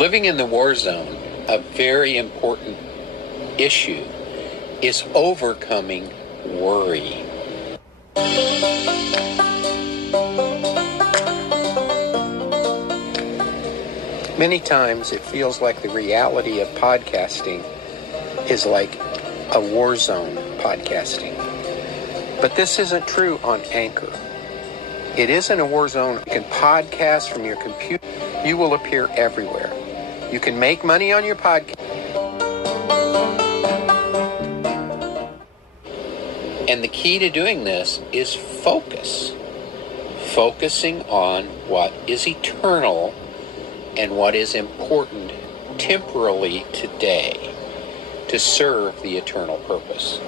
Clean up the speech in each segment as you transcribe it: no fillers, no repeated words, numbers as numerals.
Living in the war zone, a very important issue is overcoming worry. Many times it feels like the reality of podcasting is like a war zone podcasting. But this isn't true on Anchor. It isn't a war zone. You can podcast from your computer. You will appear everywhere. You can make money on your podcast. And the key to doing this is focus. Focusing on what is eternal and what is important temporally today to serve the eternal purpose.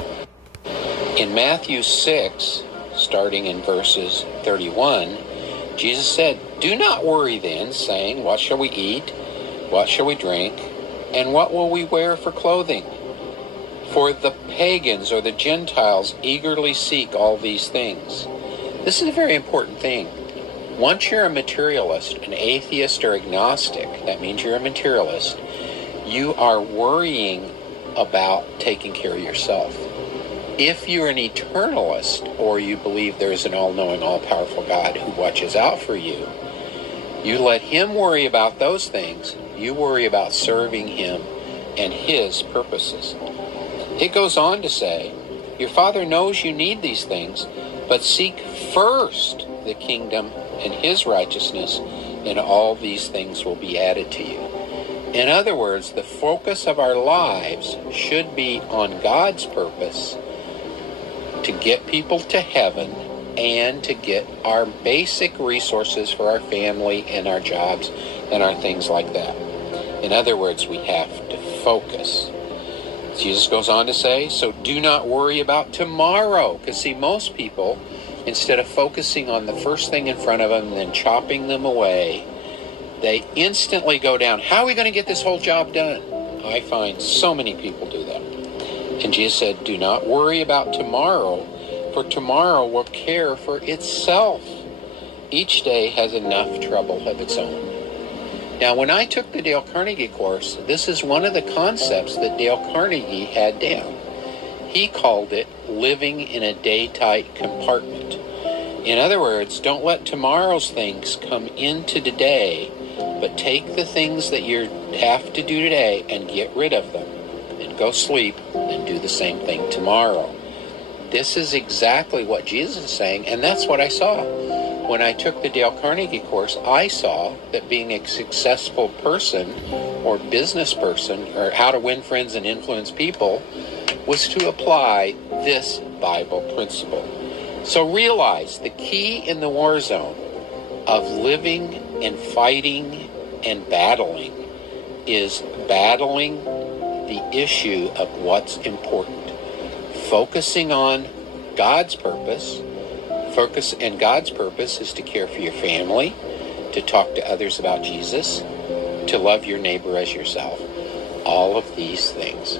In Matthew 6, starting in verses 31, Jesus said, "Do not worry then, saying, what shall we eat? What shall we drink? And what will we wear for clothing? For the pagans or the Gentiles eagerly seek all these things." This is a very important thing. Once you're a materialist, an atheist or agnostic, that means you're a materialist, you are worrying about taking care of yourself. If you're an eternalist, or you believe there's an all-knowing, all-powerful God who watches out for you, you let him worry about those things. You worry about serving him and his purposes. It goes on to say, your Father knows you need these things, but seek first the kingdom and his righteousness, and all these things will be added to you. In other words, the focus of our lives should be on God's purpose to get people to heaven and to get our basic resources for our family and our jobs and our things like that. In other words, we have to focus. Jesus goes on to say, so do not worry about tomorrow. Because see, most people, instead of focusing on the first thing in front of them and then chopping them away, they instantly go down. How are we going to get this whole job done? I find so many people do that. And Jesus said, do not worry about tomorrow, for tomorrow will care for itself. Each day has enough trouble of its own. Now, when I took the Dale Carnegie course, this is one of the concepts that Dale Carnegie had down. He called it living in a day-tight compartment. In other words, don't let tomorrow's things come into today, but take the things that you have to do today and get rid of them. And go sleep and do the same thing tomorrow. This is exactly what Jesus is saying, and that's what I saw. When I took the Dale Carnegie course, I saw that being a successful person or business person, or how to win friends and influence people, was to apply this Bible principle. So realize the key in the war zone of living and fighting and battling is battling the issue of what's important. Focusing on God's purpose. And God's purpose is to care for your family, to talk to others about Jesus, to love your neighbor as yourself. All of these things.